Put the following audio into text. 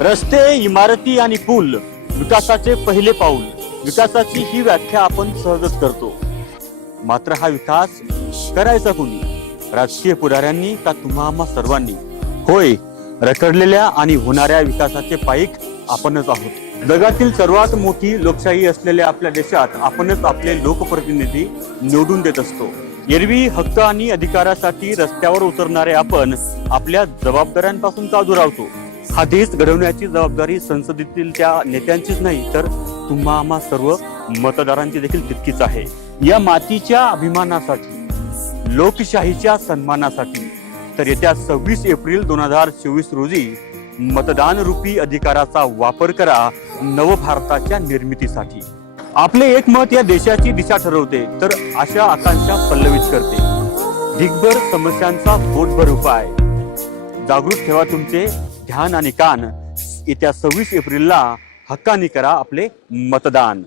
रस्ते इमारती आणि पूल विकासाचे पहिले पाऊल. विकासाची ही व्याख्या आपण सहजच करतो. मात्र हा विकास करायचा कोणी? राजकीय पुढाऱ्यांनी का तुम्हा आम्हा सर्वांनी? होय रखडलेल्या आणि होणाऱ्या विकासाचे पाईक आपणच आहोत. जगातील सर्वात मोठी लोकशाही असलेल्या आपल्या देशात आपणच आपले लोकप्रतिनिधी निवडून देत असतो. एरवी हक्क आणि अधिकारासाठी रस्त्यावर उतरणारे आपण आपल्या जबाबदाऱ्यांपासून का दुरावतो हा देश घडवण्याची जबाबदारी संसदेतील त्या नेत्यांचीच नाही तर तुम्हा आम्हा सर्व मतदारांची देखील तितकीच आहे. या मातीच्या अभिमानासाठी लोकशाहीच्या सन्मानासाठी तर येत्या सव्वीस एप्रिल दोन हजार चोवीस रोजी मतदान रूपी अधिकाराचा वापर करा नवभारताच्या निर्मितीसाठी. आपले एक मत या देशाची दिशा ठरवते तर अशा आकांक्षा पल्लवित करते. दिग्भर समस्यांचा पोटभर उपाय. जागृत ठेवा तुमचे ध्यान आणि कान येत्या सव्वीस एप्रिलला हक्कानी करा आपले मतदान.